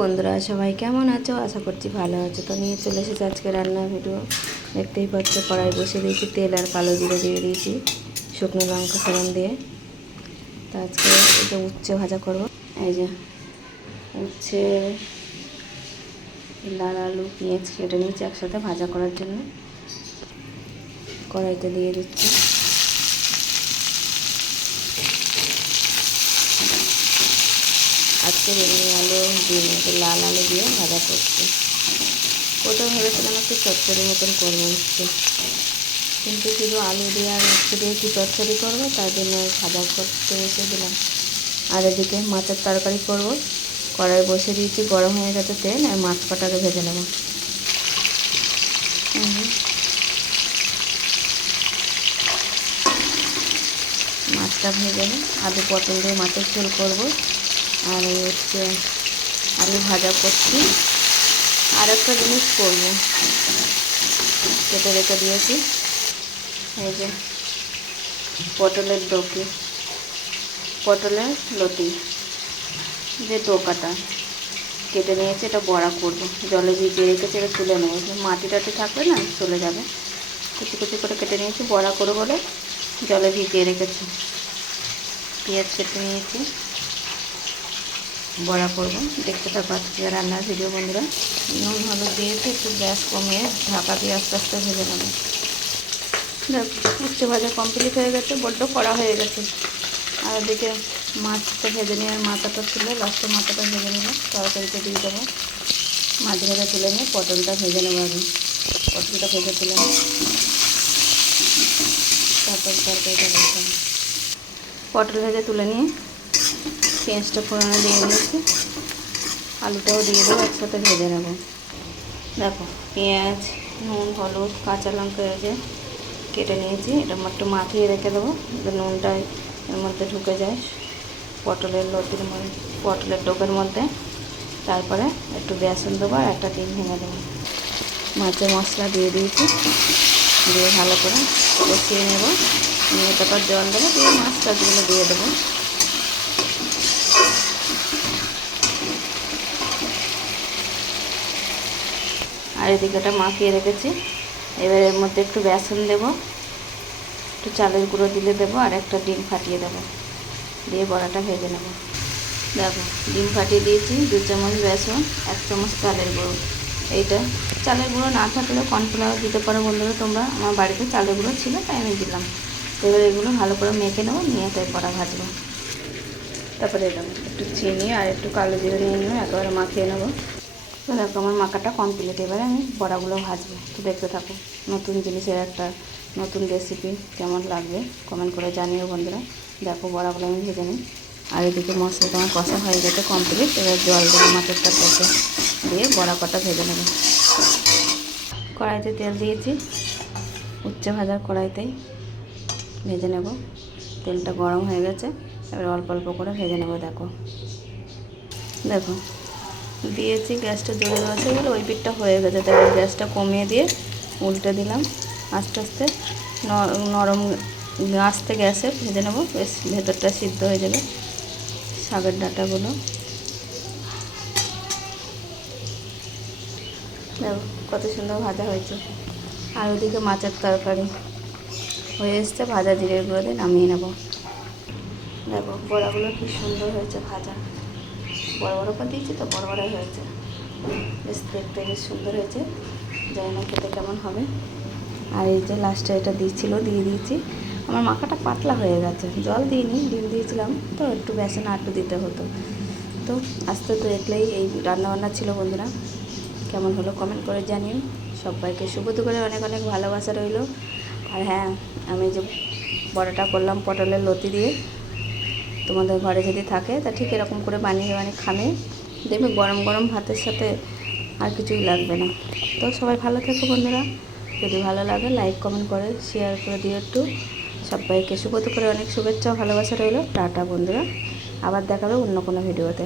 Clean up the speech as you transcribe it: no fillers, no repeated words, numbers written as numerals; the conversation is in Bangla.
বন্ধুরা সবাই কেমন আছো? আশা করছি ভালো আছো। তো নিয়ে চলে এসেছি আজকে রান্নার ভিডিও। দেখতেই পাচ্ছ, কড়াই বসে দিয়েছি, তেল আর কালো জিরে দিয়ে দিয়েছি, শুকনো লঙ্কা ফোড়ন দিয়ে। তো আজকে এটা উচ্ছে ভাজা করব। এই যে উচ্ছে, লাল আলু, পেঁয়াজ কেটে নিয়েছি একসাথে ভাজা করার জন্য। কড়াইতে দিয়ে দিচ্ছি। আজকে বেগুনি আলু দিয়ে লাল আলু দিয়ে ভাজা করছি। প্রথমে ভেবেছিলাম একটু চচ্চড়ি মতন করবো উচ্ছে, কিন্তু শুধু আলু দিয়ে আর উচ্ছে দিয়ে কি চচ্চড়ি করবো, তার জন্য ভাজা করতে বসে দিলাম। আর এদিকে মাছের তরকারি করব। কড়াই বসে দিয়েছি, গরম হয়ে গেছে তেল, আর মাছ কটাকে ভেজে নেব। মাছটা ভেজে নেব। আলু পটল দিয়ে মাছের ঝোল করবো। আর হচ্ছে আলু ভাজা করছি। আর একটা জিনিস করবো, কেটে রেখে দিয়েছি। এই যে পটলের পটলের লতি যে ডোকাটা কেটে নিয়েছি, এটা বড়া করব। জলে ভিজিয়ে রেখেছি, এটা তুলে নেবো। মাটি টাটি থাকলে না চলে যাবে। কুচি কুচি করে কেটে নিয়েছি, বড়া করে বলে জলে ভিজিয়ে রেখেছি। পেঁয়াজ কেটে নিয়েছি, বড়া করব। দেখতে থাকো আজকে রান্নার ভিডিও বন্ধুরা। নুন হলুদ দিয়েছি, একটু গ্যাস কমিয়ে ঢাকা দিয়ে আস্তে আস্তে ভেজে নেব। দেখ, উচ্ছে ভাজা কমপ্লিট হয়ে গেছে, বড্ড কড়া হয়ে গেছে। আর ওদিকে মাছটা ভেজে নেওয়ার মাথাটা ছিল, লাস্টে মাথাটা ভেজে নিলাম, তরকারিতে দিয়ে দেবো। মাছ ভাজা তুলে নিয়ে পটলটা ভেজে নেবো আগে। পটলটা ভেজে তুলে নিই, তারপর তরকারিটা বসাবো। পটল ভেজে তুলে নিয়ে পেঁয়াজটা ফোড়নে দিয়ে দিয়েছি, আলুটাও দিয়ে দেবো, একসাথে ভেজে নেব। দেখো, পেঁয়াজ, নুন, হলুদ, কাঁচা লঙ্কা যে কেটে নিয়েছি, এটা একটু মাখিয়ে রেখে দেবো, নুনটা এর মধ্যে ঢুকে যায় পটলের লতির মধ্যে, পটলের ডোকের মধ্যে। তারপরে একটু বেসন দেবো আর একটা ডিম ভেঙে দেবো। মাছের মশলা দিয়ে দিয়েছি, দিয়ে ভালো করে কষিয়ে নেব। নিয়ে তারপর জল দেবো, দিয়ে মাছ টাছগুলো দিয়ে দেবো। আর এদিকেটা মাখিয়ে রেখেছি। এবার এর মধ্যে একটু বেসন দেবো, একটু চালের গুঁড়ো দিলে দেবো, আর একটা ডিম ফাটিয়ে দেবো, দিয়ে বড়াটা ভেজে নেব। দেখো, ডিম ফাটিয়ে দিয়েছি, 2 চামচ বেসন, 1 চামচ চালের গুঁড়ো। এইটা চালের গুঁড়ো না থাকলেও কর্নফ্লাওয়ার দিতে পারো বন্ধুরা তোমরা। আমার বাড়িতে চালের গুঁড়ো ছিল, তাই আমি দিলাম। এবার এগুলো ভালো করে মেখে নেবো, নিয়ে তাই বড়া ভাজবো। তারপরে এরকম একটু চিনি আর একটু কালো জিরে নিয়ে নেবো, একেবারে মাখিয়ে নেবো। তো দেখো, আমার মাখাটা কমপ্লিট। এবারে আমি বড়াগুলো ভাজবো। তো দেখতে থাকো, নতুন জিনিসের একটা নতুন রেসিপি কেমন লাগবে কমেন্ট করে জানিও বন্ধুরা। দেখো, বড়াগুলো আমি ভেজে নিই। আর এদিকে মশলাটা আমার কষা হয়ে গেছে কমপ্লিট। এবার জল দেবো, মাছের তরকারিতে দিয়ে বড়া কটা ভেজে নেব। কড়াইতে তেল দিয়েছি, উচ্ছে ভাজার কড়াইতেই ভেজে নেব। তেলটা গরম হয়ে গেছে, এবার অল্প অল্প করে ভেজে নেব। দেখো দেখো দিয়েছি, গ্যাসটা জোরে দেওয়া বলে ওই পিঠটা হয়ে গেছে, তাই গ্যাসটা কমিয়ে দিয়ে উল্টে দিলাম। আস্তে আস্তে নরম আস্তে গ্যাসে ভেজে নেব, বেশ ভেতরটা সিদ্ধ হয়ে যাবে। শাকের ডাঁটাগুলো দেখো কত সুন্দর ভাজা হয়েছে। আর ওদিকে মাছের তরকারি হয়ে এসছে, ভাজা জিরের গুঁড়ো দিয়ে নামিয়ে নেব। দেখো, বড়াগুলো কি সুন্দর হয়েছে ভাজা, বড় বড় করে দিয়েছি তো, বড় বড়ই হয়েছে, বেশ দেখতে বেশ সুন্দর হয়েছে। জানি না খেতে কেমন হবে। আর এই যে লাস্টে এটা দিয়ে দিয়েছি। আমার মাখাটা পাতলা হয়ে গেছে, জল দিইনি, ডিম দিয়েছিলাম তো, একটু বেসন আর একটু দিতে হতো। তো আস্তে তো দেখলেই এই রান্নাবান্না ছিল বন্ধুরা। কেমন হলো কমেন্ট করে জানিও। সবাইকে শুভ দুপুরে অনেক অনেক ভালোবাসা রইল। আর হ্যাঁ, আমি যে বড়াটা করলাম পটলের লতি দিয়ে, তোমাদের ঘরে যদি থাকে তা ঠিক এরকম করে বানিয়ে খাবে, দেখবে গরম গরম ভাতের সাথে আর কিছুই লাগবে না। তো সবাই ভালো থেকো বন্ধুরা। যদি ভালো লাগে লাইক কমেন্ট করে শেয়ার করে দিও একটু। সবাইকে শুভ দুপুরে অনেক শুভেচ্ছা ভালোবাসা রইল। টাটা বন্ধুরা, আবার দেখাবে অন্য কোনো ভিডিওতে।